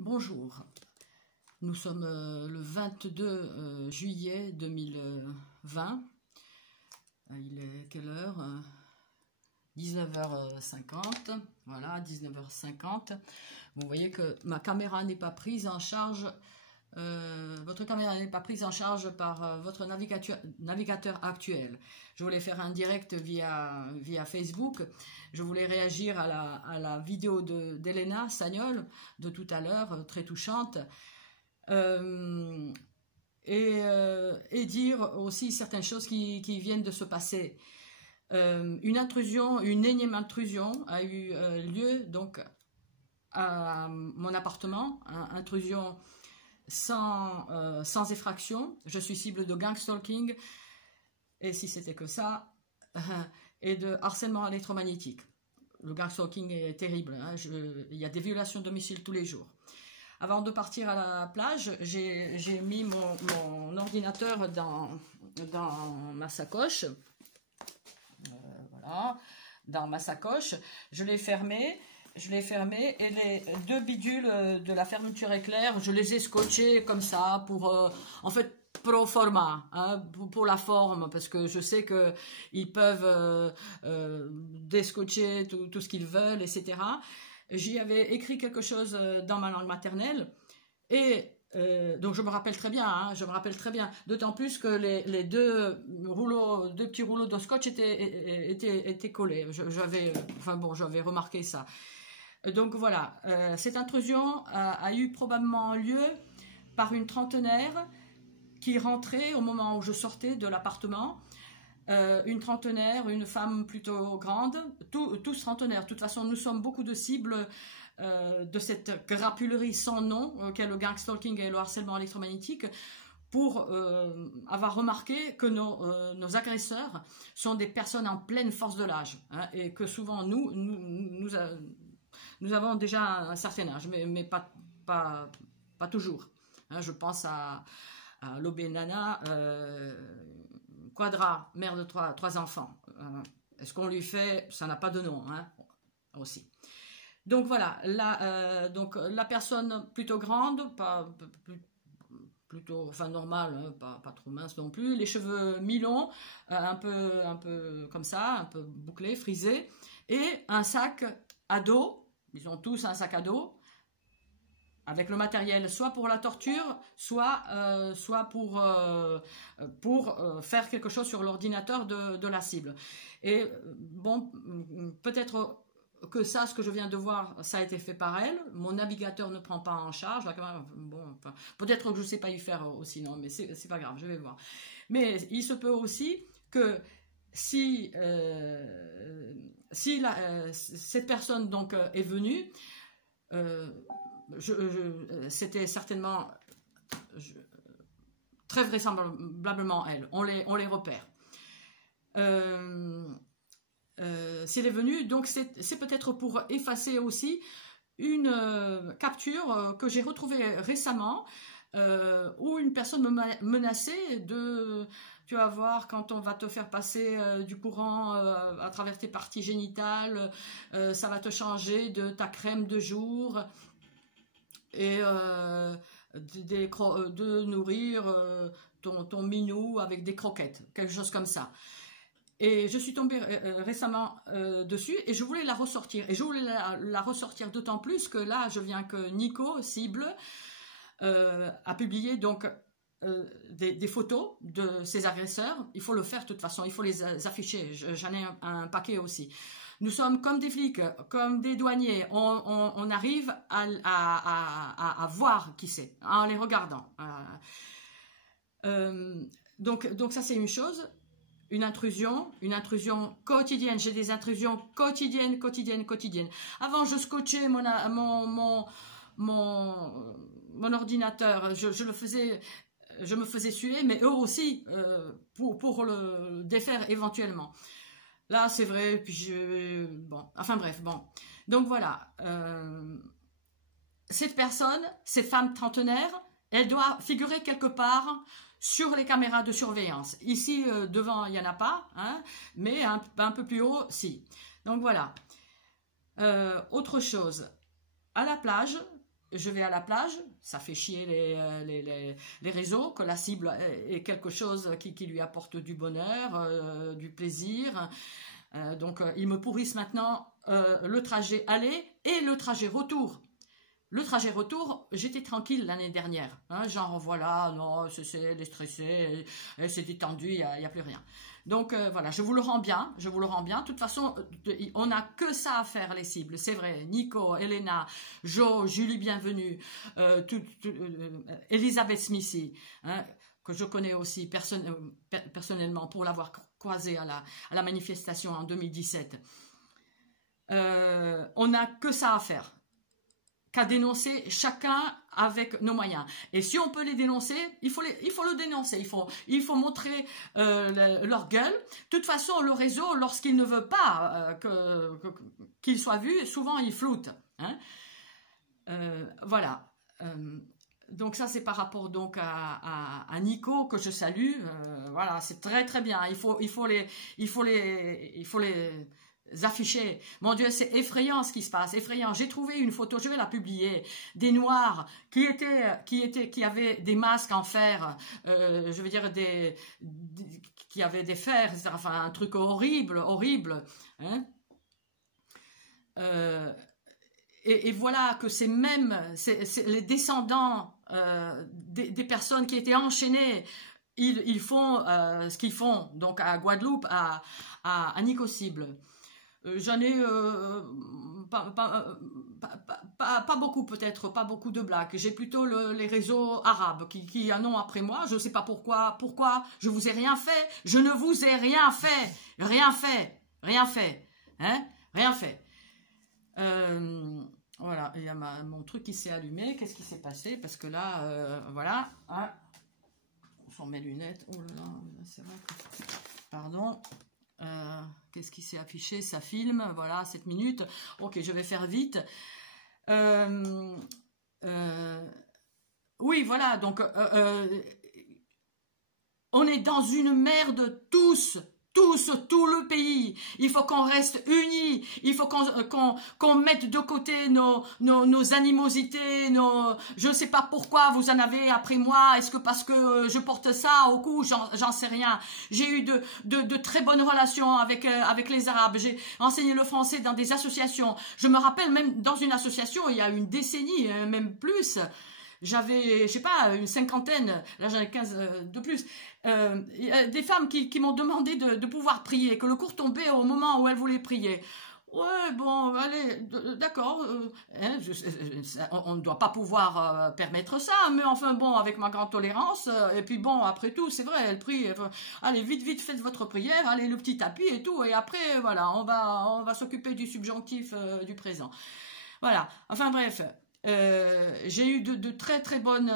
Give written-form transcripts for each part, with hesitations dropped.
Bonjour, nous sommes le 22 juillet 2020, il est quelle heure? 19h50, voilà, 19h50. Vous voyez que ma caméra n'est pas prise en charge, votre caméra n'est pas prise en charge par votre navigateur actuel. Je voulais faire un direct via Facebook, je voulais réagir à la vidéo d'Elena Sagnol de tout à l'heure, très touchante, et dire aussi certaines choses qui viennent de se passer. Une intrusion, une énième intrusion a eu lieu donc à mon appartement, intrusion sans effraction. Je suis cible de gang stalking, et si c'était que ça, et de harcèlement électromagnétique. Le gang stalking est terrible, hein, il y a des violations de domicile tous les jours. Avant de partir à la plage, j'ai mis mon ordinateur dans ma sacoche. Voilà, dans ma sacoche. Je l'ai fermé et les deux bidules de la fermeture éclair, je les ai scotchés comme ça pour, en fait, pro forma, hein, pour la forme, parce que je sais que ils peuvent déscotcher tout ce qu'ils veulent, etc. J'y avais écrit quelque chose dans ma langue maternelle et donc je me rappelle très bien, hein, d'autant plus que les deux petits rouleaux de scotch étaient collés. J'avais remarqué ça. Donc voilà, cette intrusion a eu probablement lieu par une trentenaire qui rentrait au moment où je sortais de l'appartement. Une trentenaire, une femme plutôt grande, tous trentenaires. De toute façon, nous sommes beaucoup de cibles de cette crapulerie sans nom qu'est le gang stalking et le harcèlement électromagnétique, pour avoir remarqué que nos agresseurs sont des personnes en pleine force de l'âge, hein, et que souvent nous avons déjà un certain âge, mais pas toujours. Hein, je pense à Lobé Nana Quadra, mère de trois enfants. Est-ce qu'on lui fait, ça n'a pas de nom, hein, aussi. Donc voilà, la personne plutôt grande, plutôt, enfin normale, hein, pas trop mince non plus, les cheveux mi-longs, un peu comme ça, un peu bouclés, frisés, et un sac à dos. Ils ont tous un sac à dos avec le matériel soit pour la torture, soit pour faire quelque chose sur l'ordinateur de la cible. Et bon, peut-être que ça, ce que je viens de voir, ça a été fait par elle. Mon navigateur ne prend pas en charge. Bon, enfin, peut-être que je ne sais pas y faire aussi, non, mais c'est pas grave, je vais voir. Mais il se peut aussi que si cette personne donc est venue, c'était certainement très vraisemblablement elle. On les repère. S'il est venu, donc c'est peut-être pour effacer aussi une capture que j'ai retrouvée récemment, où une personne me menaçait de... Tu vas voir, quand on va te faire passer du courant à travers tes parties génitales, ça va te changer de ta crème de jour, et de nourrir ton minou avec des croquettes, quelque chose comme ça. Et je suis tombée récemment dessus, et je voulais la ressortir. Et je voulais la ressortir d'autant plus que là, je viens que Nico, cible, a publié donc des photos de ses agresseurs. Il faut le faire de toute façon, il faut les afficher. J'en ai un paquet aussi. Nous sommes comme des flics, comme des douaniers. On arrive à voir qui c'est, en les regardant. Donc ça, c'est une chose. Une intrusion quotidienne. J'ai des intrusions quotidiennes. Avant, je scotchais mon ordinateur. Je me faisais suer, mais eux aussi, pour le défaire éventuellement. Là, c'est vrai, puis bon, enfin bref, bon. Donc voilà, cette personne, cette femme trentenaire, elle doit figurer quelque part sur les caméras de surveillance. Ici, devant, il n'y en a pas, hein, mais un peu plus haut, si. Donc voilà. Autre chose, à la plage, je vais à la plage, ça fait chier les réseaux, que la cible est quelque chose qui lui apporte du bonheur, du plaisir. Donc, ils me pourrissent maintenant le trajet aller et le trajet retour. Le trajet retour, j'étais tranquille l'année dernière. Hein, genre, voilà, non, c'est elle est stressée, c'est détendu, il n'y a plus rien. Donc, voilà, je vous le rends bien, je vous le rends bien. De toute façon, on n'a que ça à faire, les cibles, c'est vrai. Nico, Elena, Jo, Julie Bienvenue, Elisabeth Smithy, hein, que je connais aussi personnellement pour l'avoir croisée à la manifestation en 2017. On n'a que ça à faire, qu'à dénoncer chacun avec nos moyens. Et si on peut les dénoncer, il faut le dénoncer, il faut montrer leur gueule. De toute façon, le réseau, lorsqu'il ne veut pas qu'il soit vu, souvent il floute. Hein. Voilà. Donc ça, c'est par rapport donc à Nico, que je salue. Voilà, c'est très très bien. Il faut les afficher. Mon Dieu, c'est effrayant ce qui se passe, effrayant. J'ai trouvé une photo, je vais la publier, des Noirs qui avaient des masques en fer, je veux dire qui avaient des fers, etc. Enfin un truc horrible, horrible. Hein. Et voilà que c'est les descendants des personnes qui étaient enchaînées. Ils font ce qu'ils font donc à Guadeloupe, à Nico-Cible. J'en ai pas beaucoup, peut-être, pas beaucoup de blagues. J'ai plutôt les réseaux arabes qui en ont après moi. Je ne sais pas pourquoi je vous ai rien fait. Je ne vous ai rien fait. Rien fait. Hein? Rien fait. Voilà, il y a mon truc qui s'est allumé. Qu'est-ce qui s'est passé? Parce que là, voilà. Hein? J'en mets lunettes. Oh là là, c'est vrai que... Pardon. Qu'est-ce qui s'est affiché? Ça filme, voilà, 7 minutes. Ok, je vais faire vite. Oui, voilà, donc on est dans une merde tous, tout le pays. Il faut qu'on reste unis. Il faut qu'on mette de côté nos animosités, je ne sais pas pourquoi vous en avez après moi. Est-ce que parce que je porte ça au cou? J'en sais rien. J'ai eu de très bonnes relations avec les Arabes. J'ai enseigné le français dans des associations. Je me rappelle même dans une association, il y a une décennie, même plus. J'avais, je sais pas, une cinquantaine, là j'en ai 15 de plus, des femmes qui m'ont demandé de pouvoir prier, que le cours tombait au moment où elles voulaient prier. Ouais, bon, allez, d'accord, hein, on ne doit pas pouvoir permettre ça, mais enfin bon, avec ma grande tolérance, et puis bon, après tout, c'est vrai, elle prie, allez, vite, faites votre prière, allez, le petit tapis et tout, et après, voilà, on va s'occuper du subjonctif du présent. Voilà, enfin bref... j'ai eu de très très bonnes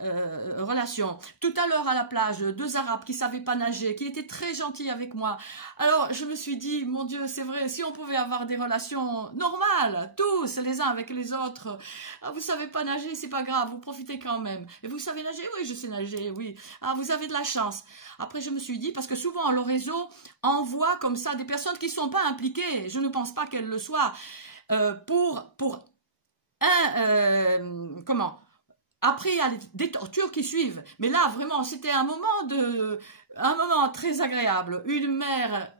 relations. Tout à l'heure à la plage, 2 Arabes qui savaient pas nager, qui étaient très gentils avec moi. Alors je me suis dit, mon Dieu, c'est vrai, si on pouvait avoir des relations normales, tous les uns avec les autres. Ah, vous savez pas nager, c'est pas grave, vous profitez quand même. Et vous savez nager? Oui, je sais nager, oui. Ah, vous avez de la chance. Après je me suis dit, parce que souvent le réseau envoie comme ça des personnes qui sont pas impliquées, je ne pense pas qu'elles le soient, après il y a des tortures qui suivent, mais là vraiment c'était un moment très agréable, une mer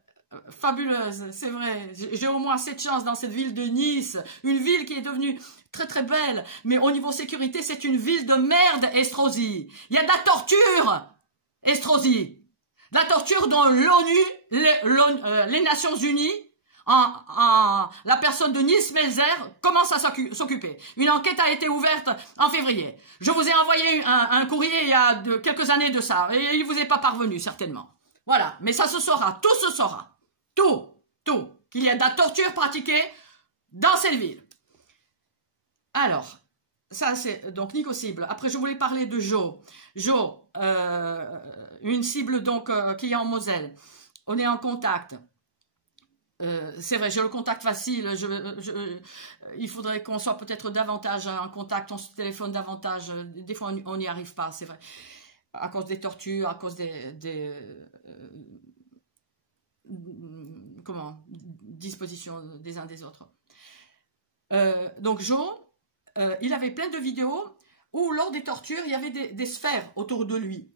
fabuleuse, c'est vrai. J'ai au moins cette chance dans cette ville de Nice, une ville qui est devenue très très belle, mais au niveau sécurité c'est une ville de merde. Estrosi, il y a de la torture, Estrosi, de la torture dont les Nations Unies, la personne de Nils Melzer commence à s'occuper. Une enquête a été ouverte en février. Je vous ai envoyé un courrier il y a quelques années de ça, et il vous est pas parvenu, certainement. Voilà, mais ça se saura, tout se saura. Tout, qu'il y a de la torture pratiquée dans cette ville. Alors, ça c'est donc Nico cible. Après, je voulais parler de Jo. Jo, une cible donc qui est en Moselle. On est en contact. C'est vrai, j'ai le contact facile. Il faudrait qu'on soit peut-être davantage en contact, on se téléphone davantage. Des fois, on n'y arrive pas, c'est vrai. À cause des tortures, à cause des dispositions des uns des autres. Donc, Jo, il avait plein de vidéos où lors des tortures, il y avait des sphères autour de lui.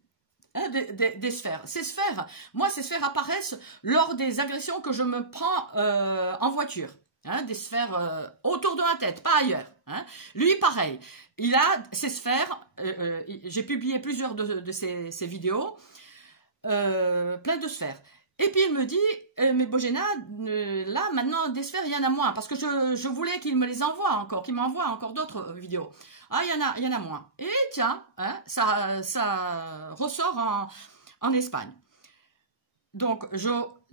Hein, des sphères. Ces sphères, moi, ces sphères apparaissent lors des agressions que je me prends en voiture. Hein, des sphères autour de la tête, pas ailleurs. Hein. Lui, pareil. Il a ces sphères. J'ai publié plusieurs de ces vidéos. Plein de sphères. Et puis il me dit, mais Bojena, là maintenant des sphères il y en a moins, parce que je voulais qu'il me les envoie encore, qu'il m'envoie encore d'autres vidéos. Ah, il y en a moins. Et tiens, hein, ça ressort en Espagne. Donc,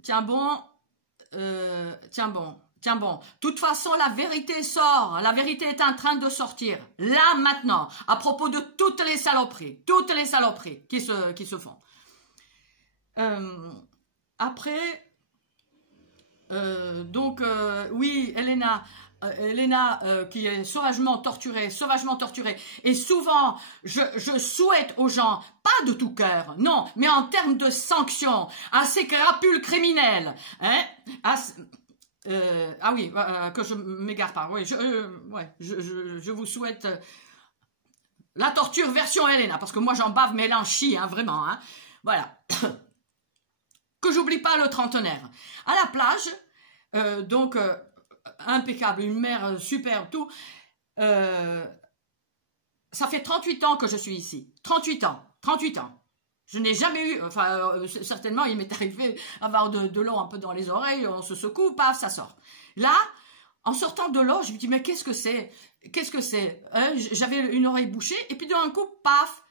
tiens bon. De toute façon, la vérité sort. La vérité est en train de sortir. Là, maintenant, à propos de toutes les saloperies qui se font. Après, oui, Elena, qui est sauvagement torturée, et souvent, je souhaite aux gens, pas de tout cœur, non, mais en termes de sanctions, à ces crapules criminels, hein, ah oui, que je m'égare pas, oui, je vous souhaite la torture version Elena, parce que moi j'en bave, mais elle en chie, hein, vraiment, hein, voilà. Que j'oublie pas le trentenaire. À la plage, impeccable, une mer super, tout. Ça fait 38 ans que je suis ici. 38 ans. Je n'ai jamais eu, certainement, il m'est arrivé d'avoir de l'eau un peu dans les oreilles, on se secoue, paf, ça sort. Là, en sortant de l'eau, je me dis, mais qu'est-ce que c'est? J'avais une oreille bouchée, et puis d'un coup, paf,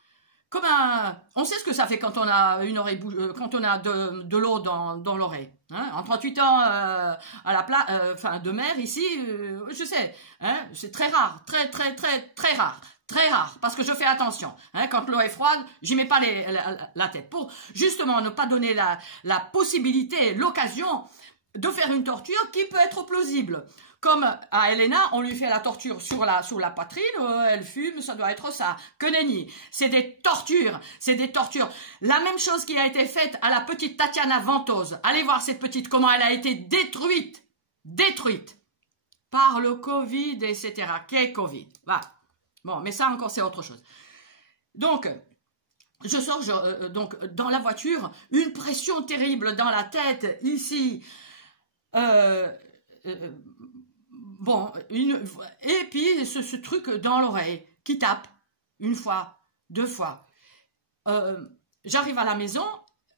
on sait ce que ça fait quand on a une oreille quand on a de l'eau dans l'oreille. Hein? En 38 ans à la de mer ici, je sais, hein? C'est très rare, très rare, parce que je fais attention. Hein? Quand l'eau est froide, j'y mets pas la tête pour justement ne pas donner la possibilité, l'occasion de faire une torture qui peut être plausible. Comme à Elena, on lui fait la torture sur la poitrine, elle fume, ça doit être ça. Que nenni. C'est des tortures. La même chose qui a été faite à la petite Tatiana Ventose. Allez voir cette petite, comment elle a été détruite par le Covid, etc. Qu'est Covid. Voilà. Bon, mais ça encore, c'est autre chose. Donc, je sors donc dans la voiture, une pression terrible dans la tête, ici. Et puis ce truc dans l'oreille qui tape une fois, deux fois. J'arrive à la maison,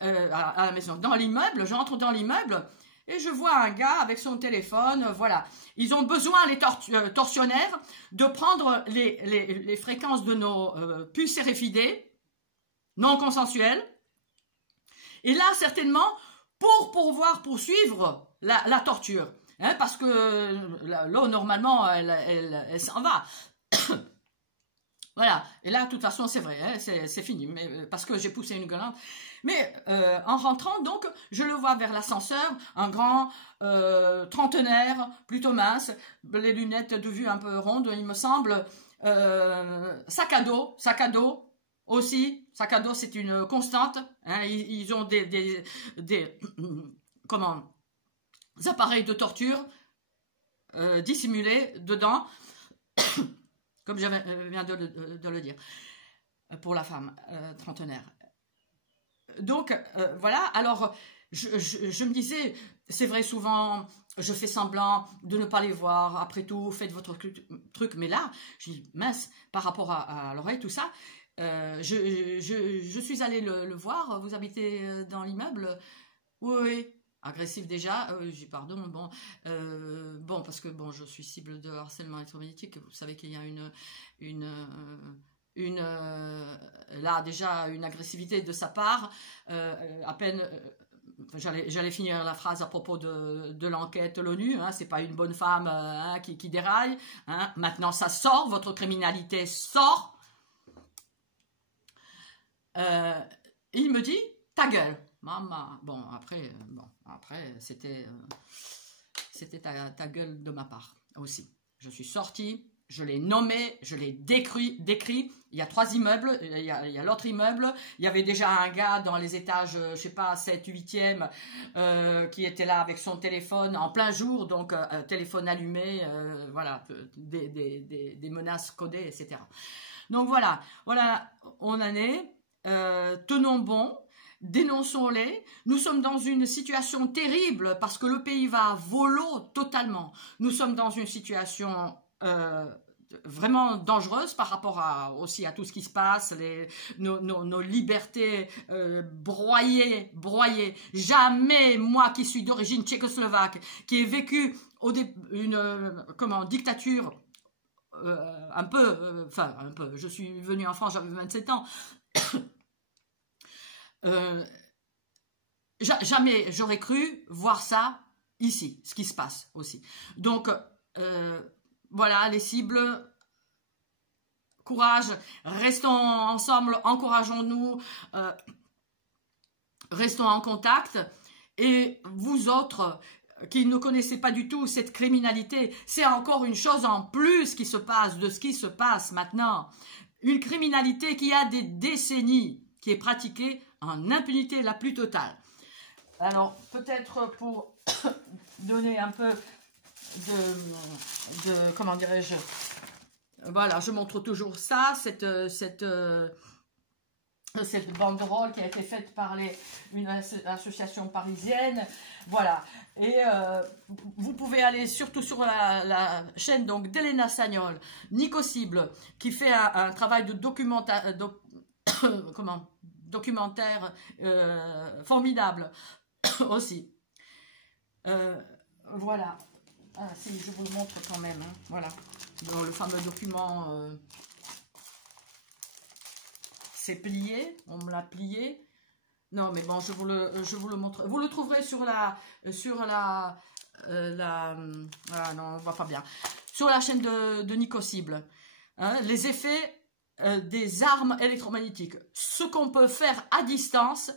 dans l'immeuble, j'entre dans l'immeuble et je vois un gars avec son téléphone, voilà. Ils ont besoin, les tortionnaires, de prendre les fréquences de nos puces RFID non consensuelles. Et là, certainement, pour pouvoir poursuivre la torture. Hein, parce que l'eau, normalement, elle s'en va. Voilà. Et là, de toute façon, c'est vrai, hein, c'est fini. Mais, parce que j'ai poussé une gueulante. Mais en rentrant, donc, je le vois vers l'ascenseur, un grand trentenaire, plutôt mince, les lunettes de vue un peu rondes, il me semble. Sac à dos aussi. Sac à dos, c'est une constante. Hein, ils ont des appareils de torture dissimulés dedans, comme je viens de le dire, pour la femme trentenaire. Donc, voilà, alors, je me disais, c'est vrai, souvent, je fais semblant de ne pas les voir, après tout, faites votre truc, mais là, je dis, mince, par rapport à l'oreille, tout ça, je suis allée le voir, vous habitez dans l'immeuble? Oui. Agressif déjà, j'ai dit pardon, bon, parce que bon, je suis cible de harcèlement électromagnétique, vous savez qu'il y a là déjà une agressivité de sa part, à peine, j'allais finir la phrase à propos de l'enquête l'ONU, hein, c'est pas une bonne femme hein, qui déraille, hein, maintenant ça sort, votre criminalité sort, il me dit, ta gueule. Maman, bon après c'était ta gueule de ma part aussi. Je suis sortie, je l'ai nommé, je l'ai décrit. Il y a 3 immeubles, il y a l'autre immeuble. Il y avait déjà un gars dans les étages, je sais pas, 7, 8e, qui était là avec son téléphone en plein jour, donc téléphone allumé, voilà, des menaces codées, etc. Donc voilà, on en est. Tenons bon. Dénonçons-les. Nous sommes dans une situation terrible parce que le pays va à volo totalement. Nous sommes dans une situation vraiment dangereuse par rapport aussi à tout ce qui se passe, nos libertés broyées. Jamais, moi qui suis d'origine tchécoslovaque, qui ai vécu une dictature un peu, je suis venue en France, j'avais 27 ans, jamais j'aurais cru voir ça ici, ce qui se passe aussi. Donc, voilà, les cibles, courage, restons ensemble, encourageons-nous, restons en contact. Et vous autres qui ne connaissez pas du tout cette criminalité, c'est encore une chose en plus qui se passe de ce qui se passe maintenant. Une criminalité qui a des décennies, qui est pratiquée en impunité la plus totale. Alors, peut-être pour donner un peu comment dirais-je, voilà, je montre toujours ça, cette banderole qui a été faite par une association parisienne, voilà. Et vous pouvez aller surtout sur la chaîne donc d'Elena Sagnol, Nicocible, qui fait un travail de documentaire formidable aussi. Voilà. Ah, si, je vous le montre quand même. Hein. Voilà. Dans le fameux document, c'est plié. On me l'a plié. Non, mais bon, je vous le montre. Vous le trouverez sur la ah non, on voit pas bien. Sur la chaîne de Nicocible. Hein, les effets des armes électromagnétiques. Ce qu'on peut faire à distance,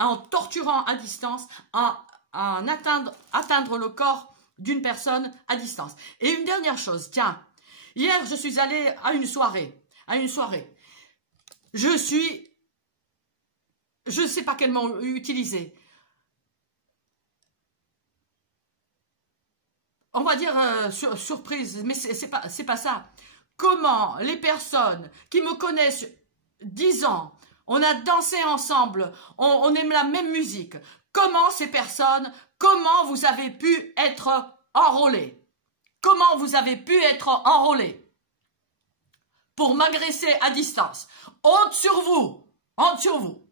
en torturant à distance, en atteindre le corps d'une personne à distance. Et une dernière chose, tiens, hier je suis allée à une soirée, je ne sais pas quel mot utiliser, on va dire surprise, mais c'est pas ça. Comment les personnes qui me connaissent 10 ans, on a dansé ensemble, on aime la même musique, comment ces personnes, comment vous avez pu être enrôlés? Comment vous avez pu être enrôlés pour m'agresser à distance? Honte sur vous! Honte sur vous!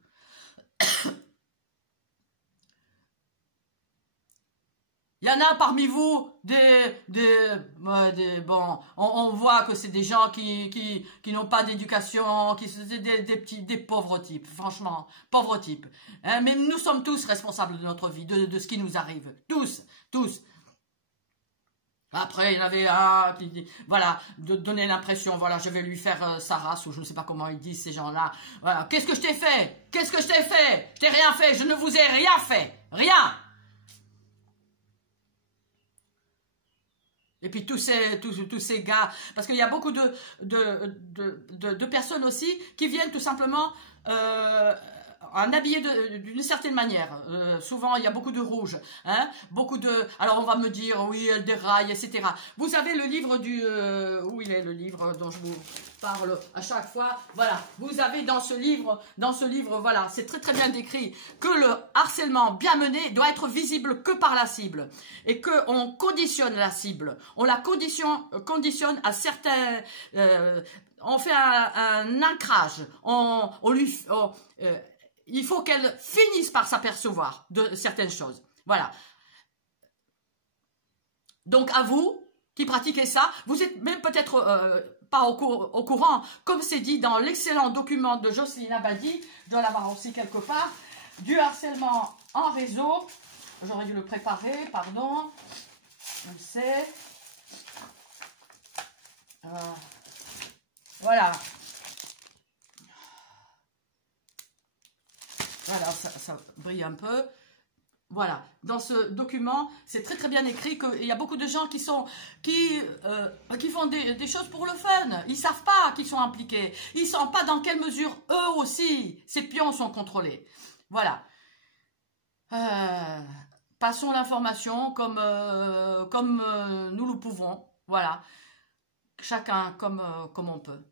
Il y en a parmi vous bon, on voit que c'est des gens qui n'ont pas d'éducation, qui sont des pauvres types, franchement, pauvres types. Hein, mais nous sommes tous responsables de notre vie, de ce qui nous arrive, tous. Après, il y en avait un qui dit, voilà, de donner l'impression, voilà, je vais lui faire sa race, ou je ne sais pas comment ils disent ces gens-là. Voilà, qu'est-ce que je t'ai fait? Qu'est-ce que je t'ai fait? Je t'ai rien fait, je ne vous ai rien fait, rien. Et puis tous ces gars, parce qu'il y a beaucoup de personnes aussi qui viennent tout simplement en habillés d'une certaine manière. Souvent, il y a beaucoup de rouge. Hein, alors, on va me dire, oui, elle déraille, etc. Vous avez le livre où il est le livre dont je vous parle à chaque fois. Voilà, vous avez dans ce livre, voilà, c'est très très bien décrit que le harcèlement bien mené doit être visible que par la cible. Et qu'on conditionne la cible. On la conditionne à certains... on fait un ancrage. Il faut qu'elle finisse par s'apercevoir de certaines choses. Voilà. Donc, à vous qui pratiquez ça, vous êtes même peut-être pas au courant, comme c'est dit dans l'excellent document de Jocelyne Abadi, je dois l'avoir aussi quelque part, du harcèlement en réseau. J'aurais dû le préparer, pardon. On sait. Voilà. Voilà, ça brille un peu. Voilà, dans ce document, c'est très très bien écrit qu'il y a beaucoup de gens qui font des choses pour le fun. Ils savent pas qu'ils sont impliqués. Ils savent pas dans quelle mesure eux aussi, ces pions sont contrôlés. Voilà. Passons l'information comme nous le pouvons. Voilà. Chacun comme on peut.